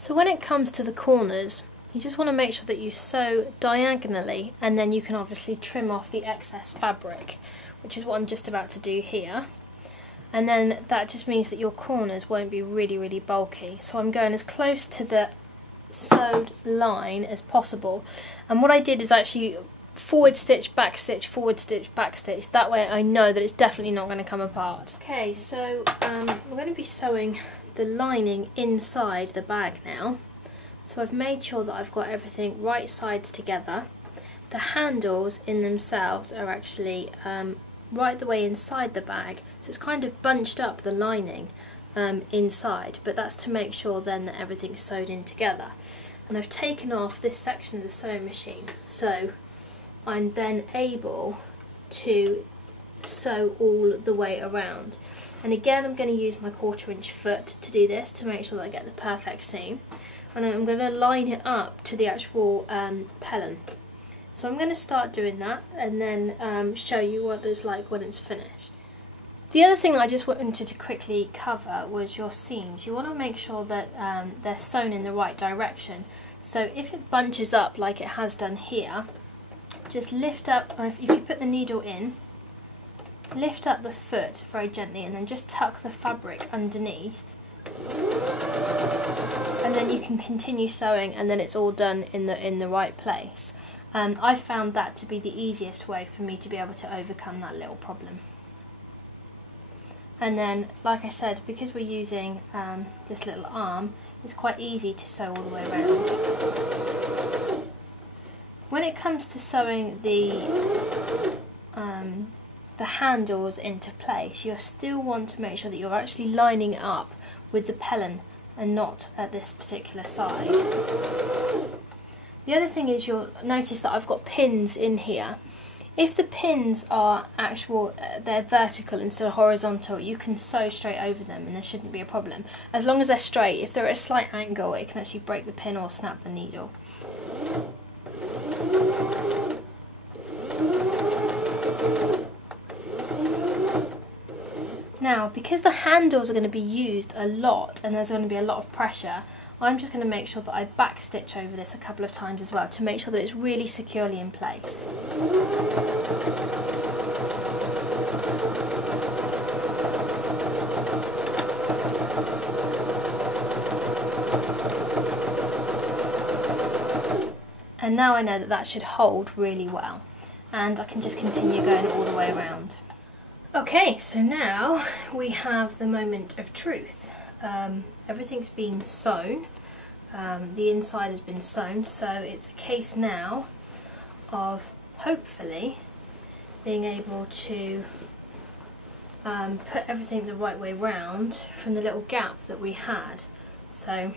So when it comes to the corners, you just want to make sure that you sew diagonally, and then you can obviously trim off the excess fabric, which is what I'm just about to do here. And then that just means that your corners won't be really bulky. So I'm going as close to the sewed line as possible. And what I did is actually forward stitch, back stitch, forward stitch, back stitch. That way I know that it's definitely not going to come apart. Okay, so we're going to be sewing the lining inside the bag now. So I've made sure that I've got everything right sides together. The handles in themselves are actually right the way inside the bag, so it's kind of bunched up the lining inside, but that's to make sure then that everything's sewed in together. And I've taken off this section of the sewing machine, so I'm then able to sew all the way around. And again, I'm going to use my 1/4 inch foot to do this, to make sure that I get the perfect seam. And I'm going to line it up to the actual pellon. So I'm going to start doing that, and then show you what it's like when it's finished. The other thing I just wanted to quickly cover was your seams. You want to make sure that they're sewn in the right direction. So if it bunches up like it has done here, just lift up, if you put the needle in, lift up the foot very gently, and then just tuck the fabric underneath, and then you can continue sewing, and then it's all done in the right place. I found that to be the easiest way for me to be able to overcome that little problem. And then, like I said, because we're using this little arm, it's quite easy to sew all the way around. When it comes to sewing the handles into place, you still want to make sure that you're actually lining up with the pellon and not at this particular side. The other thing is, you'll notice that I've got pins in here. If the pins are they're vertical instead of horizontal, you can sew straight over them and there shouldn't be a problem. As long as they're straight. If they're at a slight angle, it can actually break the pin or snap the needle. Now, because the handles are going to be used a lot and there's going to be a lot of pressure, I'm just going to make sure that I back stitch over this a couple of times as well, to make sure that it's really securely in place. And now I know that that should hold really well, and I can just continue going all the way around. Okay, so now we have the moment of truth. Everything's been sewn, the inside has been sewn, so it's a case now of hopefully being able to put everything the right way round from the little gap that we had. So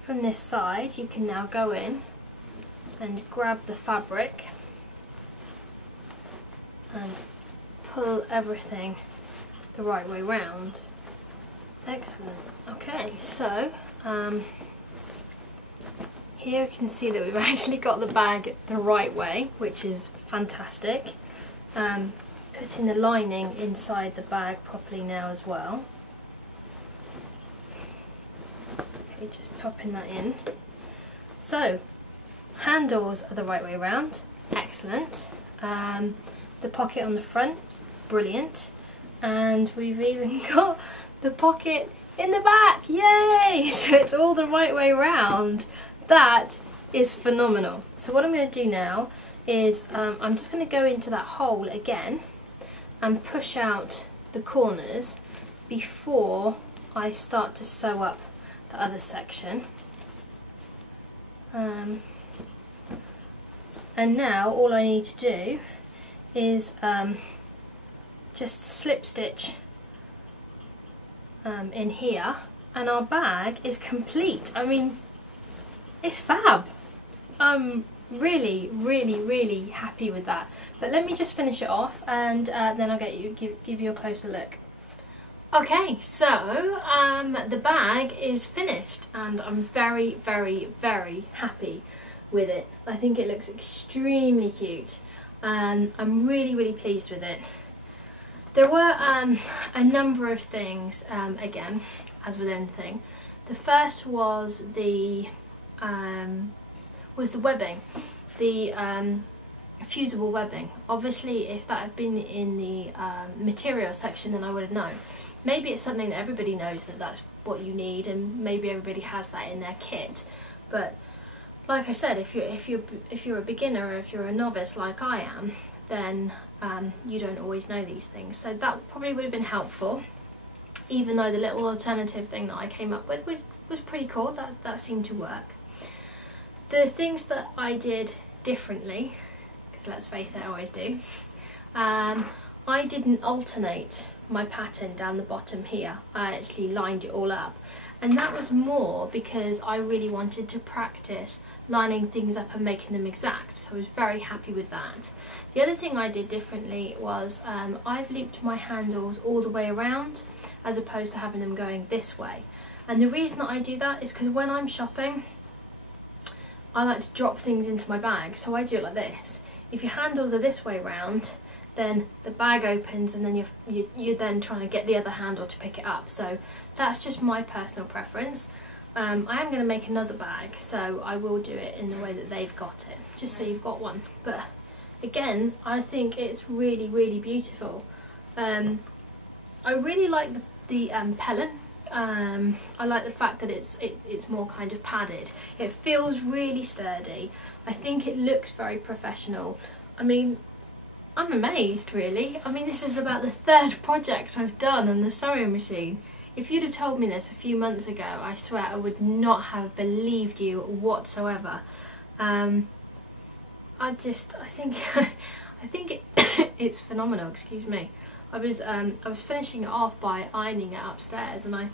from this side you can now go in and grab the fabric and pull everything the right way round. Excellent. Okay, so here you can see that we've actually got the bag the right way, which is fantastic. Putting the lining inside the bag properly now as well. Okay, just popping that in. So, handles are the right way round. Excellent. The pocket on the front, brilliant. And we've even got the pocket in the back, yay! So it's all the right way round. That is phenomenal. So what I'm going to do now is I'm just going to go into that hole again and push out the corners before I start to sew up the other section. And now all I need to do is just slip stitch in here, and our bag is complete. I mean, it's fab. I'm really happy with that. But let me just finish it off, and then I'll give you a closer look. Okay, so the bag is finished, and I'm very happy with it. I think it looks extremely cute, and I'm really pleased with it. There were a number of things, again, as with anything, The first was the webbing, the fusible webbing. Obviously, if that had been in the material section, then I would have known. Maybe it's something that everybody knows that that's what you need, and maybe everybody has that in their kit. But like I said, if you're a beginner, or if you're a novice like I am, then you don't always know these things. So that probably would have been helpful. Even though the little alternative thing that I came up with was pretty cool, that seemed to work. The things that I did differently, because let's face it, I always do, I didn't alternate my pattern down the bottom here. I actually lined it all up, and that was more because I really wanted to practice lining things up and making them exact, so I was very happy with that. The other thing I did differently was I've looped my handles all the way around as opposed to having them going this way, and the reason that I do that is because when I'm shopping I like to drop things into my bag, so I do it like this. If your handles are this way round, then the bag opens and then you're then trying to get the other handle to pick it up. So that's just my personal preference. I am going to make another bag, so I will do it in the way that they've got it, just so you've got one. But again, I think it's really, really beautiful. I really like the pellet. I like the fact that it's more kind of padded. It feels really sturdy. I think it looks very professional. I mean, I'm amazed really. I mean, this is about the third project I've done on the sewing machine. If you'd have told me this a few months ago, I swear I would not have believed you whatsoever. I think it's phenomenal. Excuse me. I was finishing it off by ironing it upstairs, and I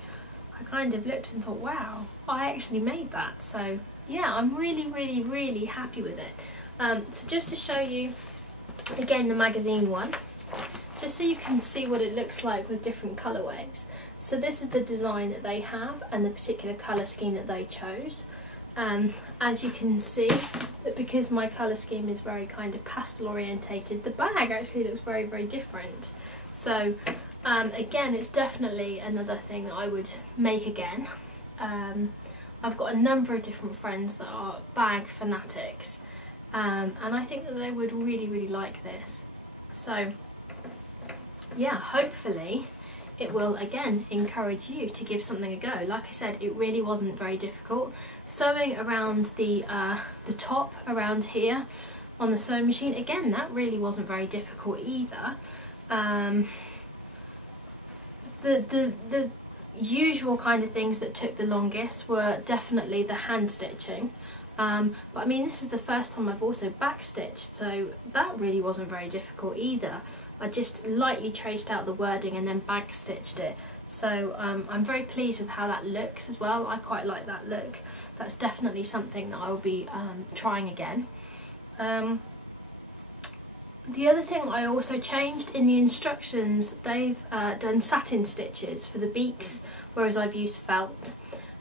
kind of looked and thought, wow, I actually made that. So yeah, I'm really, really, really happy with it. So just to show you again the magazine one, just so you can see what it looks like with different colourways. So this is the design that they have and the particular colour scheme that they chose. As you can see, that because my colour scheme is very kind of pastel orientated, the bag actually looks very, very different. So again, it's definitely another thing that I would make again. I've got a number of different friends that are bag fanatics, and I think that they would really, really like this. So yeah, hopefully it will again encourage you to give something a go. Like I said, it really wasn't very difficult. Sewing around the top around here on the sewing machine, again, that really wasn't very difficult either. The usual kind of things that took the longest were definitely the hand stitching. But I mean, this is the first time I've also backstitched, so that really wasn't very difficult either. I just lightly traced out the wording and then backstitched it. So I'm very pleased with how that looks as well. I quite like that look. That's definitely something that I will be trying again. The other thing I also changed in the instructions, they've done satin stitches for the beaks, whereas I've used felt.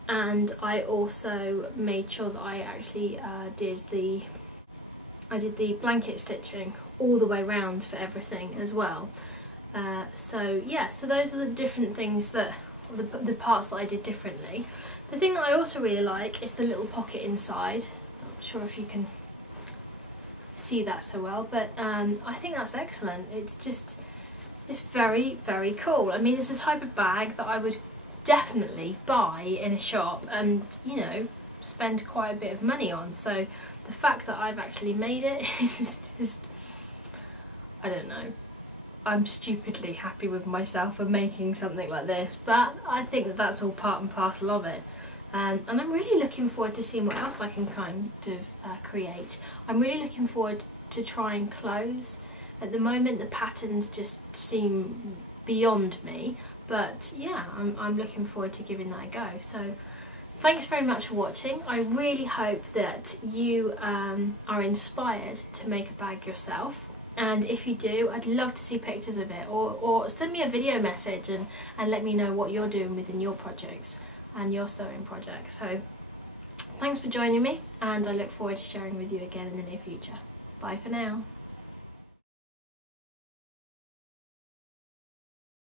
And I also made sure that I actually did the blanket stitching all the way round for everything as well. So yeah, so those are the different things that, the parts that I did differently. The thing that I also really like is the little pocket inside. Not sure if you can see that so well, but I think that's excellent. It's very, very cool. I mean, it's a type of bag that I would definitely buy in a shop and, you know, spend quite a bit of money on. So the fact that I've actually made it is just, I don't know, I'm stupidly happy with myself for making something like this, but I think that that's all part and parcel of it. And I'm really looking forward to seeing what else I can kind of create. I'm really looking forward to trying clothes. At the moment the patterns just seem beyond me, but yeah, I'm looking forward to giving that a go. So thanks very much for watching. I really hope that you are inspired to make a bag yourself. And if you do, I'd love to see pictures of it, or send me a video message and let me know what you're doing within your projects and your sewing projects. So thanks for joining me, and I look forward to sharing with you again in the near future. Bye for now.